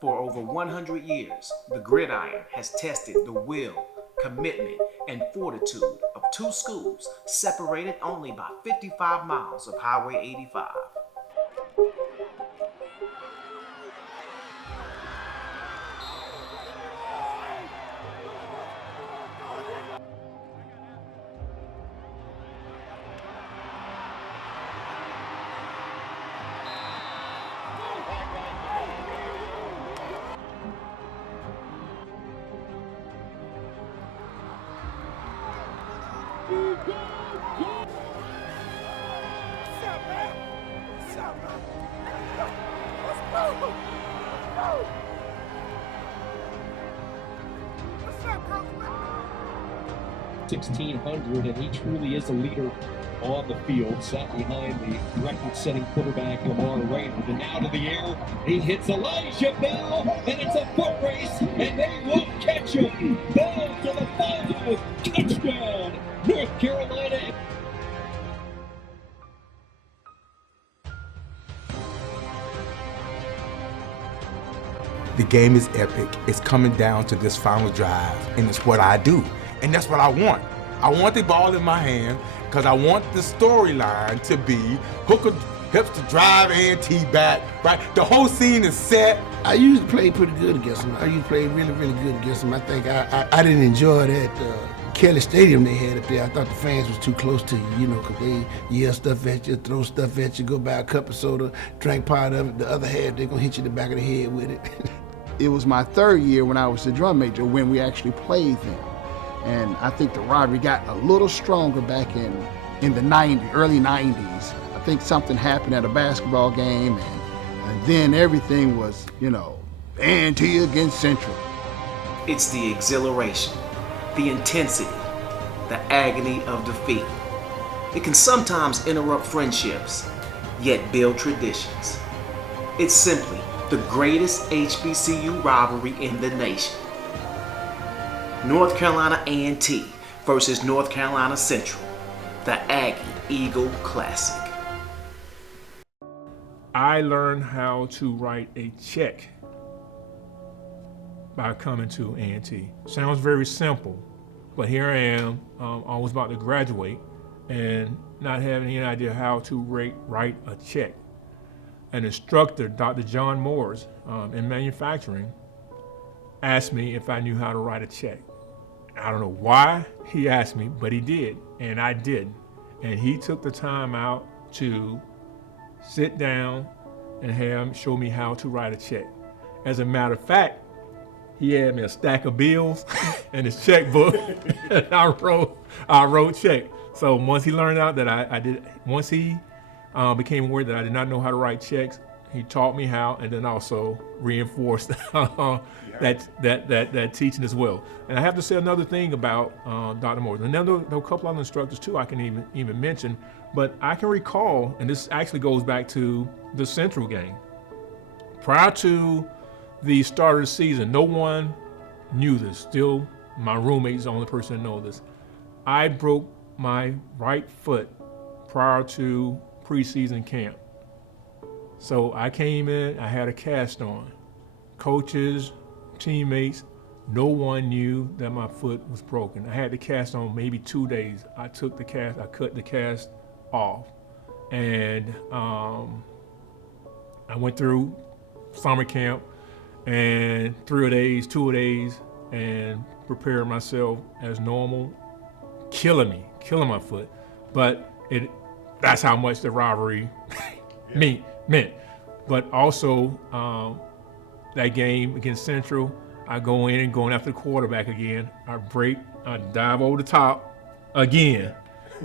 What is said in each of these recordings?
For over 100 years, the gridiron has tested the will, commitment, and fortitude of two schools separated only by 55 miles of Highway 85. Let's go! 1,600, and he truly is a leader on the field, sat behind the record-setting quarterback Lamar Raynard, and now to the air, he hits Elijah Bell, and it's a foot race, and they will catch him. Bell to the final, touchdown, North Carolina. The game is epic. It's coming down to this final drive, and it's what I do. And that's what I want. I want the ball in my hand because I want the storyline to be Hooker helps to drive A&T back, right? The whole scene is set. I used to play pretty good against them. I used to play really, really good against them. I think I didn't enjoy that Kelly Stadium they had up there. I thought the fans was too close to you, you know, because they yell stuff at you, throw stuff at you, go buy a cup of soda, drink part of it. The other half, they're going to hit you in the back of the head with it. It was my third year when I was the drum major when we actually played them. And I think the rivalry got a little stronger back in the early 90s. I think something happened at a basketball game, and then everything was, you know, A&T against Central. It's the exhilaration, the intensity, the agony of defeat. It can sometimes interrupt friendships, yet build traditions. It's simply the greatest HBCU rivalry in the nation. North Carolina A&T versus North Carolina Central, the Aggie-Eagle Classic. I learned how to write a check by coming to A&T. Sounds very simple, but here I am, I was about to graduate and not having any idea how to write a check. An instructor, Dr. John Moores, in manufacturing, asked me if I knew how to write a check. I don't know why he asked me, but he did, and I did. And he took the time out to sit down and have him show me how to write a check. As a matter of fact, he had me a stack of bills and his checkbook, and I wrote check. So once he learned out that once he became aware that I did not know how to write checks, he taught me how, and then also reinforced that teaching as well. And I have to say another thing about Dr. Moore. And there are a couple other instructors too I can even mention, but I can recall, and this actually goes back to the Central game. Prior to the start of the season, no one knew this. Still, my roommate's the only person that knows this. I broke my right foot prior to preseason camp. So I came in, I had a cast on. Coaches, teammates, no one knew that my foot was broken. I had the cast on maybe 2 days. I cut the cast off. And I went through summer camp and 2 days, and prepared myself as normal, killing my foot. But that's how much the rivalry meant. But also, that game against Central, I go in and going after the quarterback again. I dive over the top again.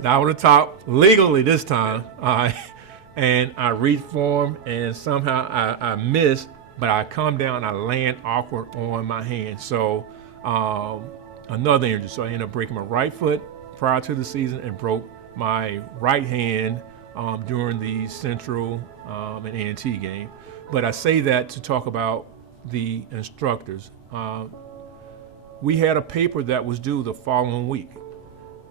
Dive over the top, legally this time. And I reach for him, and somehow I miss, but I come down, I land awkward on my hand. So another injury. So I ended up breaking my right foot prior to the season and broke my right hand during the Central and A&T game. But I say that to talk about the instructors. We had a paper that was due the following week,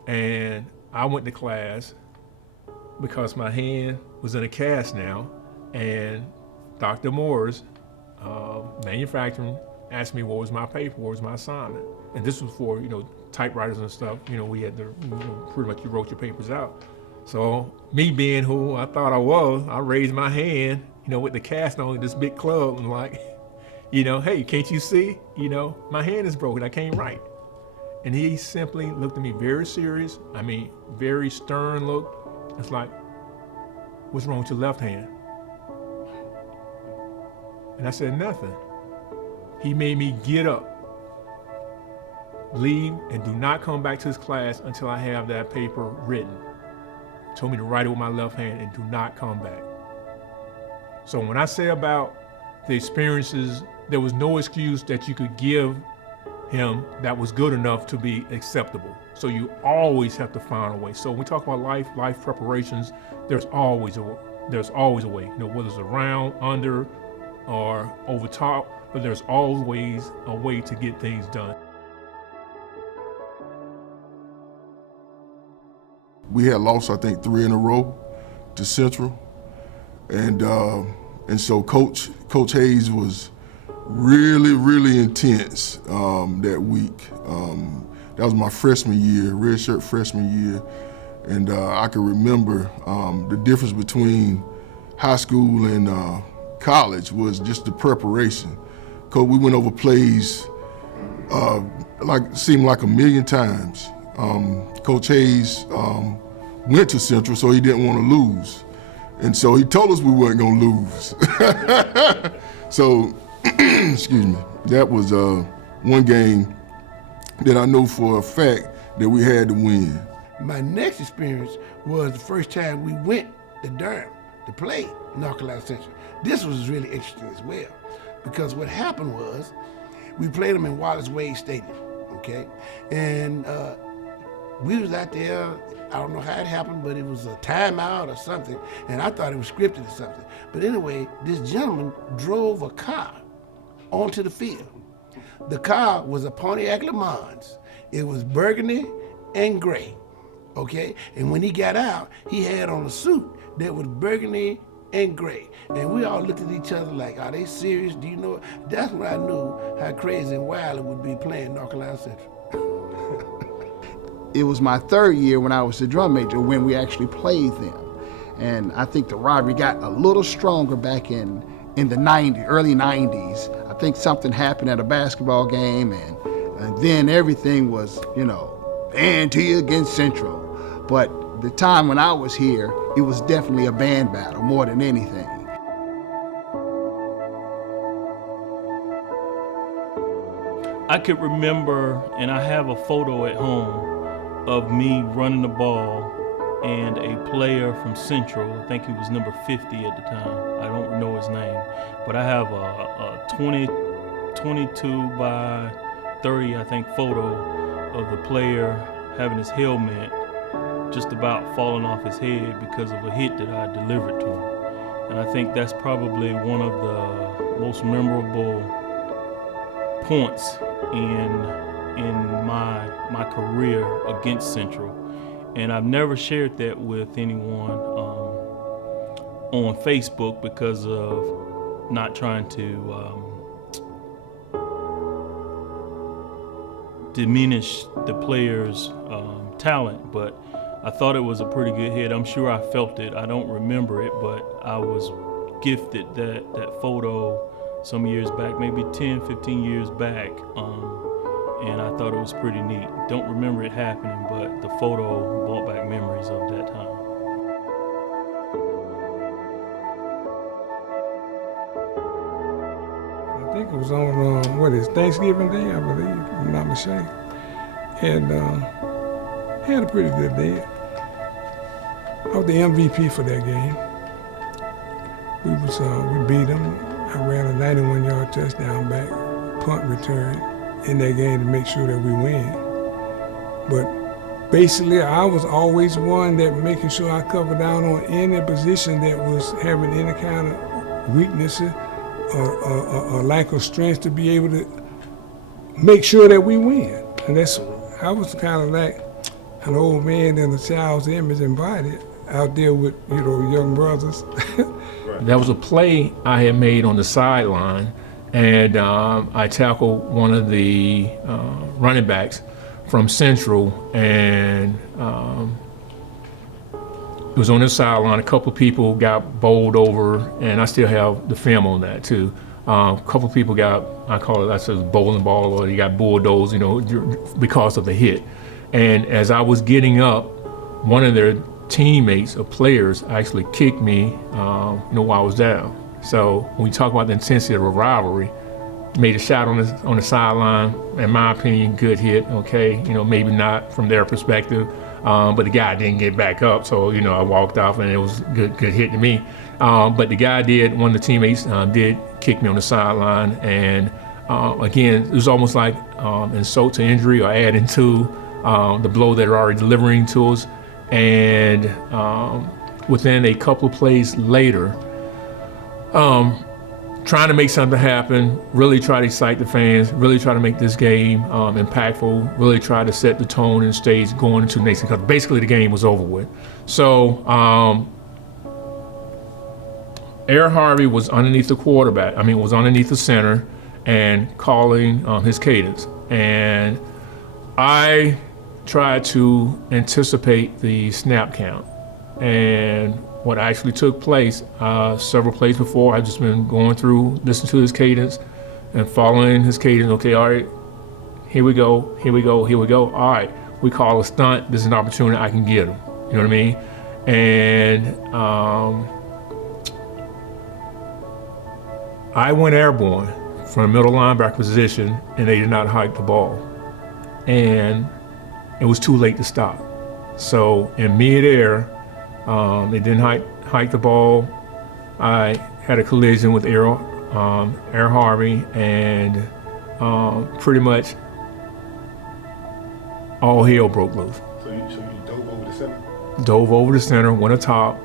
and I went to class because my hand was in a cast now, And Dr. Moore's manufacturing asked me what was my paper, what was my assignment. And this was for, typewriters and stuff. We had to, pretty much you wrote your papers out. So me being who I thought I was, I raised my hand, with the cast on this big club and like, hey, can't you see? My hand is broken, I can't write. And he simply looked at me very serious, very stern look. It's like, what's wrong with your left hand? And I said, nothing. He made me get up, leave, and do not come back to his class until I have that paper written. Told me to write it with my left hand and do not come back. So when I say about the experiences, there was no excuse that you could give him that was good enough to be acceptable. So you always have to find a way. So when we talk about life preparations, there's always a way. Whether it's around, under, or over top, but there's always a way to get things done. We had lost, I think, 3 in a row to Central, and so Coach Hayes was really intense that week. That was my freshman year, redshirt freshman year, and I can remember the difference between high school and college was just the preparation. Coach, we went over plays seemed like a million times. Coach Hayes went to Central, so he didn't want to lose. And so he told us we weren't going to lose. So, excuse me, that was one game that I know for a fact that we had to win. My next experience was the first time we went to Durham to play Narcolepsy Central. This was really interesting as well, because what happened was we played them in Wallace Wade Stadium, okay? And we was out there, I don't know how it happened, but it was a timeout or something, and I thought it was scripted or something. But anyway, this gentleman drove a car onto the field. The car was a Pontiac Le Mans. It was burgundy and gray, okay? And when he got out, he had on a suit that was burgundy and gray. And we all looked at each other like, are they serious? Do you know? That's when I knew how crazy and wild it would be playing Narcolepsy Central. It was my 3rd year when I was the drum major when we actually played them. And I think the rivalry got a little stronger back in the early 90s. I think something happened at a basketball game and then everything was, Anti against Central. But the time when I was here, it was definitely a band battle more than anything. I could remember, and I have a photo at home of me running the ball and a player from Central, I think he was number 50 at the time, I don't know his name, but I have a 22 by 30, I think, photo of the player having his helmet just about falling off his head because of a hit that I delivered to him. And I think that's probably one of the most memorable points in my career against Central. And I've never shared that with anyone on Facebook because of not trying to diminish the player's talent, but I thought it was a pretty good hit. I'm sure I felt it. I don't remember it, but I was gifted that photo some years back, maybe 10, 15 years back, and I thought it was pretty neat. Don't remember it happening, but the photo brought back memories of that time. I think it was on, Thanksgiving Day, I believe, if I'm not mistaken. And had a pretty good day. I was the MVP for that game. We beat them. I ran a 91-yard touchdown back, punt return in that game to make sure that we win. But basically, I was always one that making sure I covered down on any position that was having any kind of weaknesses or lack of strength to be able to make sure that we win. And I was kind of like an old man in a child's image invited out there with, young brothers. Right. That was a play I had made on the sideline, and I tackled one of the running backs from Central, and it was on the sideline. A couple of people got bowled over, and I still have the film on that too. A couple of people got, I call it, I said bowling ball, or you got bulldozed, because of the hit. And as I was getting up, one of their teammates or players actually kicked me, while I was down. So when we talk about the intensity of a rivalry, made a shot on the sideline. In my opinion, good hit. Okay, maybe not from their perspective, but the guy didn't get back up. So I walked off, and it was good hit to me. But the guy one of the teammates did kick me on the sideline, and again, it was almost like insult to injury, or adding to the blow that they're already delivering to us. And within a couple of plays later, trying to make something happen, really try to excite the fans, really try to make this game impactful, really try to set the tone and stage going into the next, because basically the game was over with. So Eric Harvey was underneath the was underneath the center and calling his cadence. And I tried to anticipate the snap count. And what actually took place several plays before, I've just been going through, listening to his cadence and following his cadence. Okay, all right, here we go. All right, we call a stunt. This is an opportunity I can get him. You know what I mean? And I went airborne from the middle linebacker position, and they did not hike the ball. And it was too late to stop. So in midair, they didn't hike the ball. I had a collision with Air Harvey, and pretty much all hell broke loose. So you dove over the center? Dove over the center, went atop,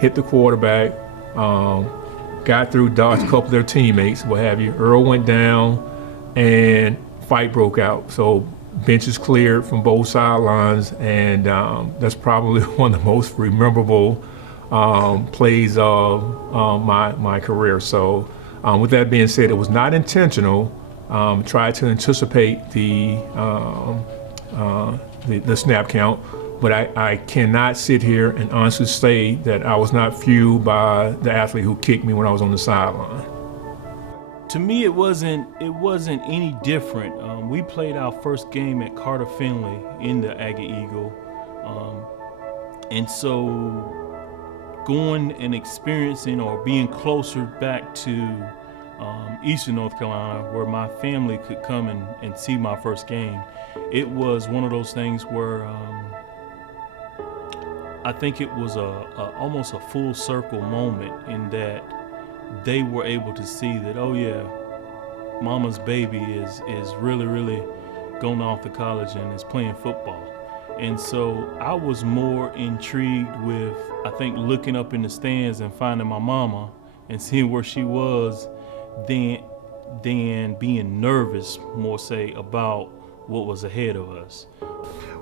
hit the quarterback, got through, dodged a couple of their teammates, what have you. Earl went down, and fight broke out. So benches cleared from both sidelines, and that's probably one of the most memorable plays of my career. So with that being said, it was not intentional. Tried to anticipate the snap count, but I cannot sit here and honestly say that I was not fueled by the athlete who kicked me when I was on the sideline. To me, it wasn't any different. We played our first game at Carter Finley in the Aggie-Eagle, and so going and experiencing or being closer back to Eastern North Carolina, where my family could come and see my first game, it was one of those things where I think it was almost a full circle moment, in that they were able to see that, oh yeah, mama's baby is really, really going off to college and is playing football. And so I was more intrigued with, I think, looking up in the stands and finding my mama and seeing where she was than being nervous, more say, about what was ahead of us.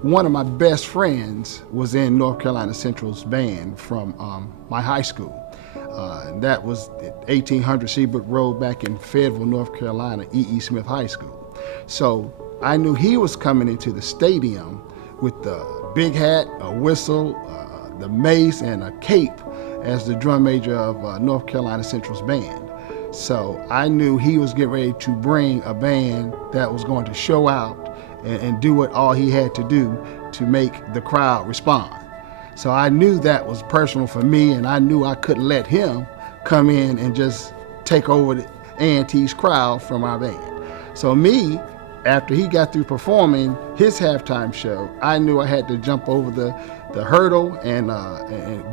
One of my best friends was in North Carolina Central's band from my high school. And that was at 1800 Seabrook Road back in Fayetteville, North Carolina, E.E. Smith High School. So I knew he was coming into the stadium with the big hat, a whistle, the mace, and a cape as the drum major of North Carolina Central's band. So I knew he was getting ready to bring a band that was going to show out and do what all he had to do to make the crowd respond. So I knew that was personal for me, and I knew I couldn't let him come in and just take over the A&T's crowd from our band. So me, after he got through performing his halftime show, I knew I had to jump over the hurdle and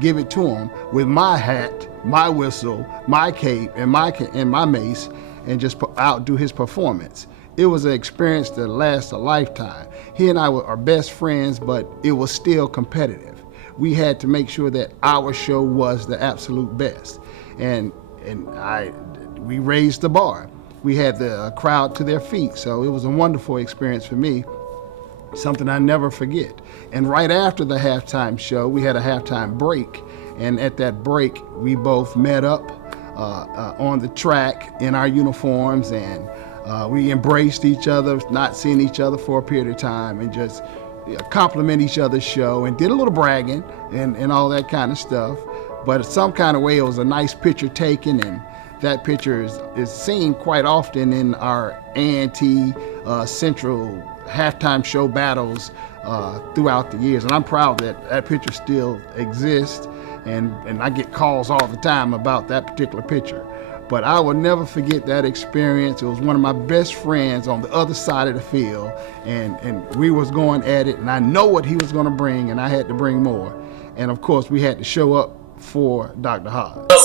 give it to him with my hat, my whistle, my cape, and my mace, and just outdo his performance. It was an experience that lasts a lifetime. He and I are best friends, but it was still competitive. We had to make sure that our show was the absolute best. And we raised the bar. We had the crowd to their feet, so it was a wonderful experience for me, something I never forget. And right after the halftime show, we had a halftime break, and at that break, we both met up on the track in our uniforms, and we embraced each other, not seeing each other for a period of time, and just compliment each other's show and did a little bragging and all that kind of stuff. But some kind of way, it was a nice picture taken, and that picture is seen quite often in our A&T Central halftime show battles throughout the years. And I'm proud that that picture still exists, and I get calls all the time about that particular picture. But I will never forget that experience. It was one of my best friends on the other side of the field, and we was going at it, and I know what he was going to bring, and I had to bring more. And of course, we had to show up for Dr. Hodge. But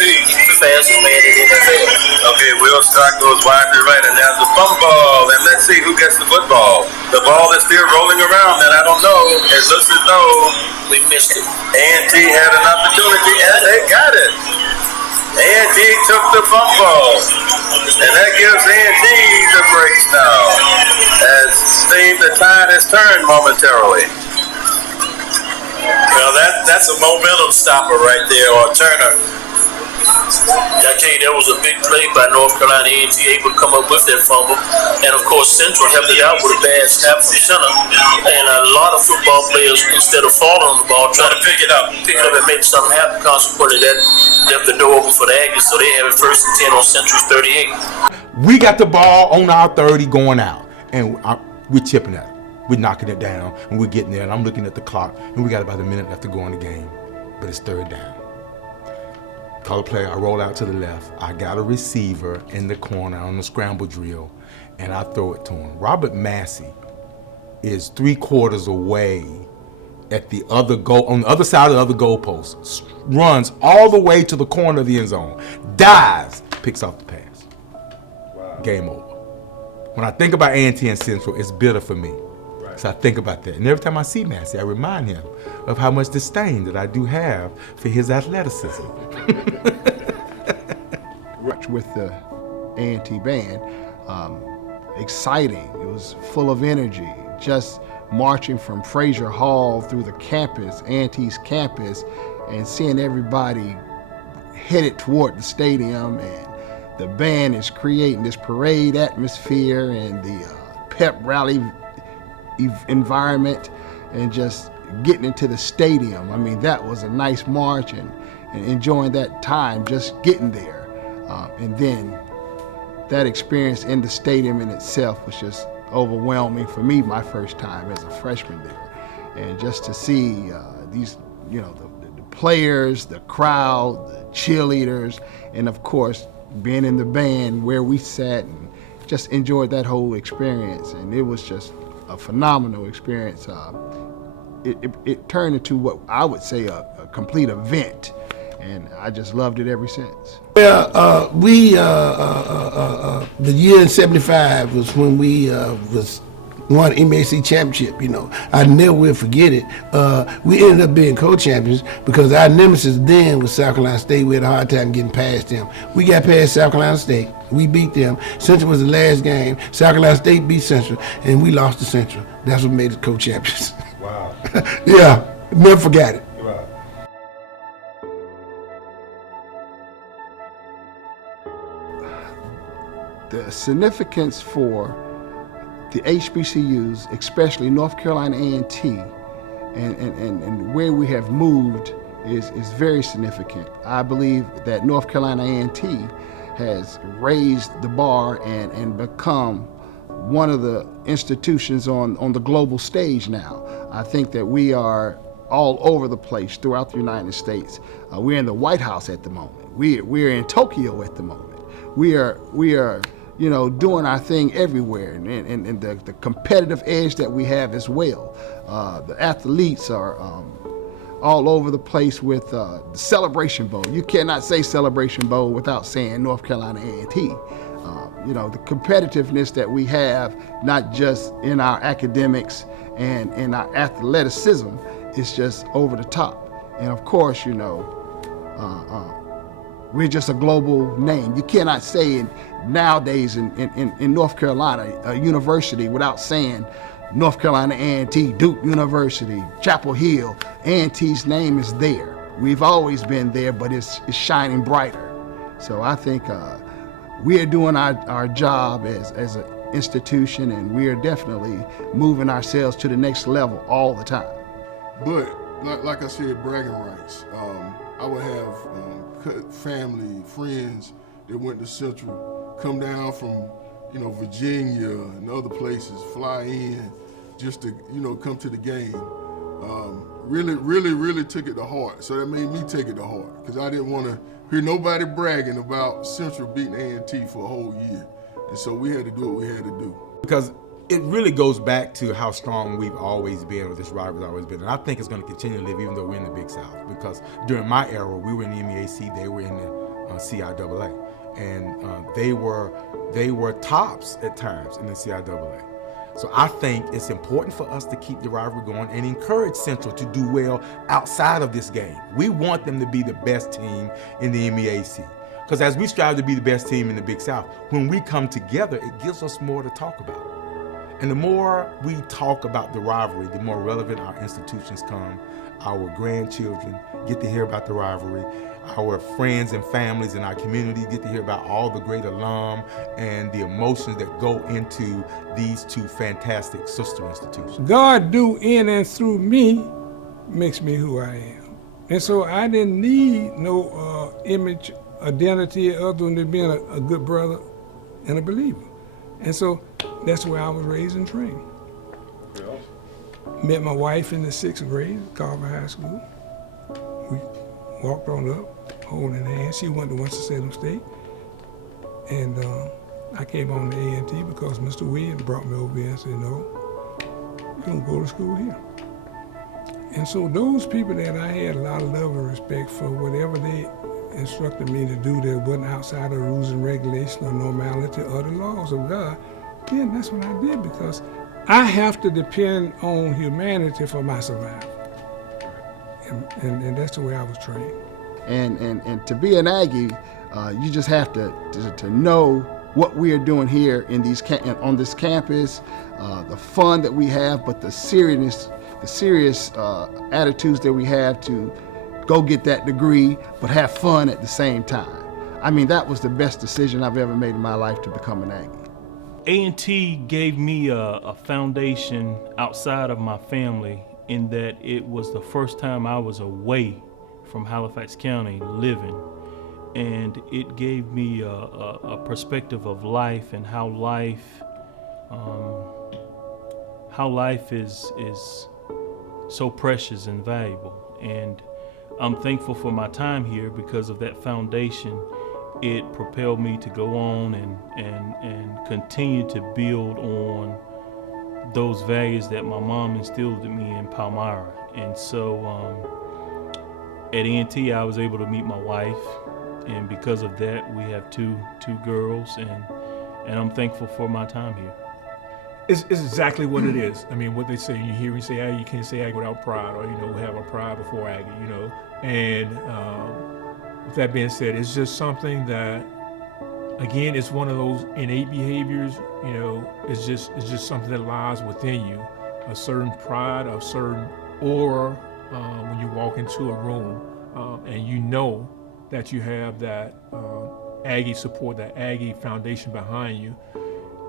he's the fastest man in the NFL. Okay, Will Stark goes wide to right, and there's a fumble, and let's see who gets the football. The ball is still rolling around, and I don't know. It looks as though we missed it. A&T had an opportunity, and they got it. A&T took the fumble, and that gives A&T the breaks now. As the tide has turned momentarily. Well, that's a momentum stopper right there, or turner. I tell you, that was a big play by North Carolina A&T, able to come up with that fumble. And of course, Central helped it out with a bad snap from center. And a lot of football players, instead of falling on the ball, trying to pick it up and make something happen, consequently that left the door open for the Aggies, so they have it 1st and 10 on Central's 38. We got the ball on our 30 going out, and we're chipping at it. We're knocking it down, and we're getting there, and I'm looking at the clock, and we got about a minute left to go in the game, but it's 3rd down. Call a play, I roll out to the left. I got a receiver in the corner on the scramble drill, and I throw it to him. Robert Massey is 3/4 away at the other goal, on the other side of the other goalpost, runs all the way to the corner of the end zone, dives, picks off the pass. Wow. Game over. When I think about A&T and Central, it's bitter for me. So I think about that. And every time I see Massey, I remind him of how much disdain that I do have for his athleticism. With the A&T band, exciting. It was full of energy. Just marching from Fraser Hall through the campus, A&T's campus, and seeing everybody headed toward the stadium, and the band is creating this parade atmosphere and the pep rally environment, and just getting into the stadium. I mean, that was a nice march, and enjoying that time just getting there. And then that experience in the stadium in itself was just overwhelming for me, my first time as a freshman there. And just to see these, the players, the crowd, the cheerleaders, and of course, being in the band where we sat, and just enjoyed that whole experience. And it was just a phenomenal experience. It turned into what I would say a complete event, and I just loved it ever since. Well, the year in '75 was when we won MAC championship. I never will forget it. We ended up being co-champions because our nemesis then was South Carolina State. We had a hard time getting past them. We got past South Carolina State. We beat them. Central was the last game. South Carolina State beat Central, and we lost to Central. That's what made us co-champions. Wow. Yeah, never forgot it. Wow. The significance for the HBCUs, especially North Carolina A&T, and where we have moved is very significant. I believe that North Carolina A&T has raised the bar and become one of the institutions on the global stage now. I think that we are all over the place throughout the United States. We're in the White House at the moment. We're in Tokyo at the moment. We are doing our thing everywhere, and the competitive edge that we have as well. The athletes are all over the place with the Celebration Bowl. You cannot say Celebration Bowl without saying North Carolina A&T. The competitiveness that we have, not just in our academics and in our athleticism, is just over the top. And of course, we're just a global name. You cannot say nowadays in North Carolina, a university, without saying North Carolina A&T, Duke University, Chapel Hill. A&T's name is there. we've always been there, but it's shining brighter. So I think we are doing our job as an institution, and we are definitely moving ourselves to the next level all the time. But like I said, bragging rights. I would have family, friends that went to Central come down from, Virginia and other places, fly in just to, come to the game. Really took it to heart. So that made me take it to heart, because I didn't want to hear nobody bragging about Central beating A&T for a whole year. And so we had to do what we had to do. Because it really goes back to how strong we've always been, or this rivalry's always been. And I think it's going to continue to live even though we're in the Big South. Because during my era, we were in the MEAC, they were in the CIAA. And they were tops at times in the CIAA. So I think it's important for us to keep the rivalry going and encourage Central to do well outside of this game. We want them to be the best team in the MEAC. Because as we strive to be the best team in the Big South, when we come together, it gives us more to talk about. And the more we talk about the rivalry, the more relevant our institutions come. Our grandchildren get to hear about the rivalry. Our friends and families in our community get to hear about all the great alum and the emotions that go into these two fantastic sister institutions. God do in and through me makes me who I am. And so I didn't need no image, identity other than being a good brother and a believer. And so that's where I was raised and trained. Met my wife in the 6th grade at Carver High School. We walked on up, holding hands. She went to Winston-Salem State. And I came on to A&T because Mr. Williams brought me over here and said, no, you're gonna go to school here. And so those people that I had a lot of love and respect for, whatever they instructed me to do that wasn't outside of rules and regulations or normality or the laws of God, then that's what I did, because I have to depend on humanity for my survival. And that's the way I was trained. And to be an Aggie, you just have to know what we are doing here in on this campus, the fun that we have, but the serious attitudes that we have to go get that degree, but have fun at the same time. I mean, that was the best decision I've ever made in my life, to become an Aggie. A&T gave me a foundation outside of my family, in that it was the first time I was away from Halifax County living. And it gave me a perspective of life and how life is so precious and valuable. And I'm thankful for my time here because of that foundation. It propelled me to go on and continue to build on those values that my mom instilled in me in Palmyra. And so at A&T, I was able to meet my wife, and because of that, we have two girls, and I'm thankful for my time here. It's exactly what it is. I mean, what they say, you hear me say Aggie, you can't say Aggie without pride, or, have a pride before Aggie, And with that being said, it's just something that, again, it's one of those innate behaviors, it's just something that lies within you, a certain pride, a certain aura when you walk into a room, and you know that you have that Aggie support, that Aggie foundation behind you.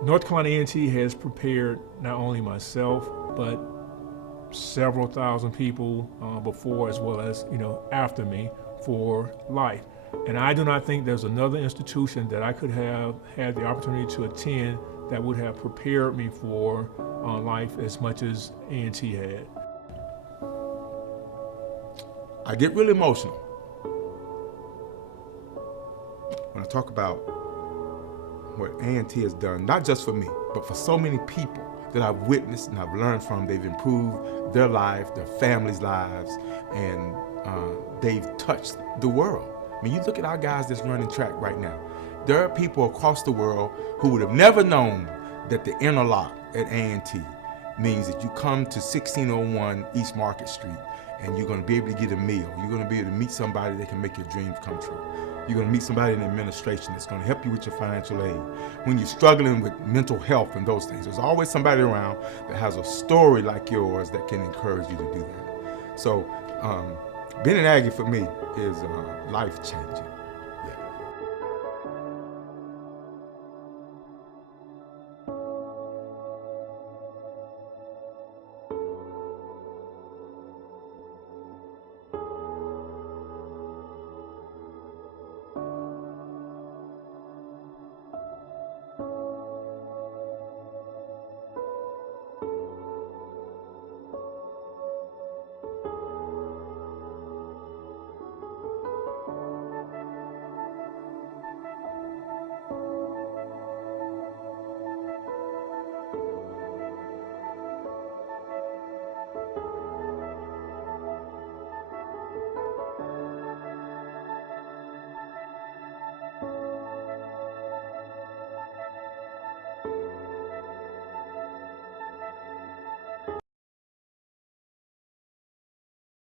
North Carolina A&T has prepared not only myself, but several thousand people before, as well as after me, for life. And I do not think there's another institution that I could have had the opportunity to attend that would have prepared me for life as much as A&T had. I get really emotional when I talk about what A&T has done, not just for me, but for so many people that I've witnessed and I've learned from. They've improved their life, their families' lives, and they've touched the world. I mean, you look at our guys that's running track right now. There are people across the world who would have never known that the interlock at A&T means that you come to 1601 East Market Street and you're going to be able to get a meal. You're going to be able to meet somebody that can make your dreams come true. You're going to meet somebody in administration that's going to help you with your financial aid. When you're struggling with mental health and those things, there's always somebody around that has a story like yours that can encourage you to do that. So Being an Aggie for me is life-changing.